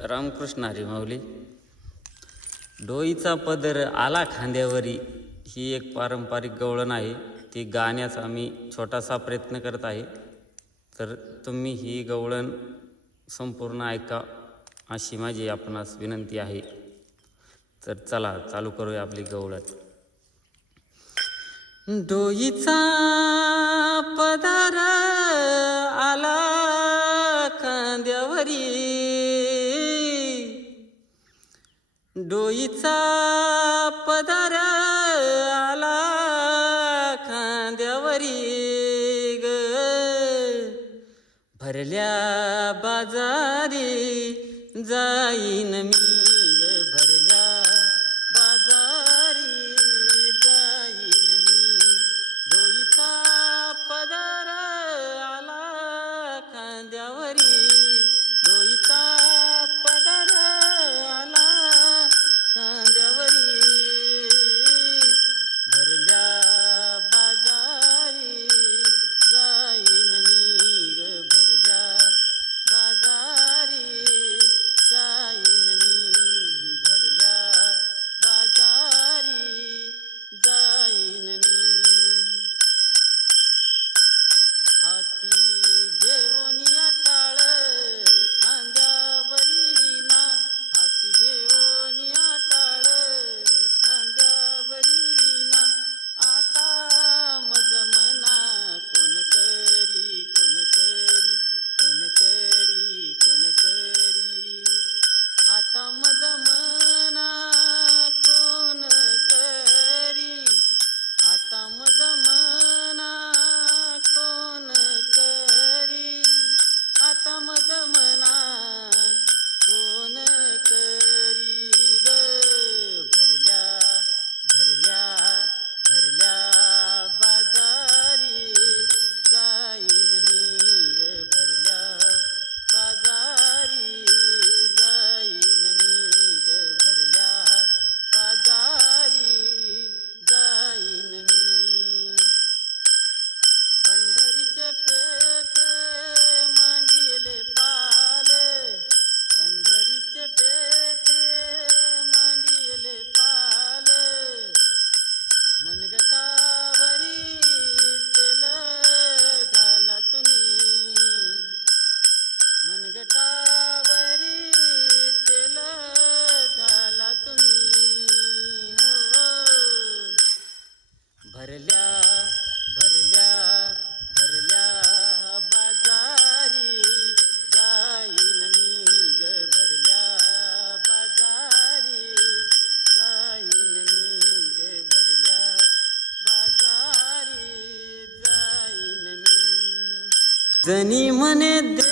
रामकृष्ण हरी माऊली. डोईचा पदर आला खांद्यावरी ही एक पारंपरिक गवळण आहे. ती गाण्याचा मी छोटासा प्रयत्न करत आहे, तर तुम्ही ही गवळण संपूर्ण ऐका अशी माझी आपणास विनंती आहे. तर चला चालू करूया आपली गवळण. डोईचा पदर आला खांद्यावरी, डोईचा पदर आला खांद्यावरी ग, भरल्या बाजारी जाईन मी ग, भरल्या बाजारी जाईन मी. डोईचा पदर आला खांद्यावरी, डोईचा पदर आला खांद्यावरी, भरल्या बाजारी जाईन मी ग, भरल्या बाजारी जाईन मी, भरल्या बाजारी जाईन मी. हाती घेऊन या टाळ खांद्यावरी विना, हाती घेऊन या टाळ खांद्यावरी विना. आता मज मना कोण करी, कोण करी, कोण करी, कोण करी. आता मज मना कोण करी, आता मज मना कोण करी, आता मज मना कोण करी ग. भरल्या भरल्या भरल्या बाजारी जाईन मी ग, भरल्या बाजारी जाईन मी ग, भरल्या बाजारी जाईन मी. पंढरीचे पेठे मांडिले पाल, पंढरीचे पेठे मांडिले पाल. मनगटावरी तेल घाला तुम्ही, मनगटावरी तेल घाला तुम्ही हो. भरल्या भरल्या भरल्या बाजारी जाईन मी ग, भरल्या बाजारी जाईन मी ग, भरल्या बाजारी जाईन मी. जनी म्हणे दे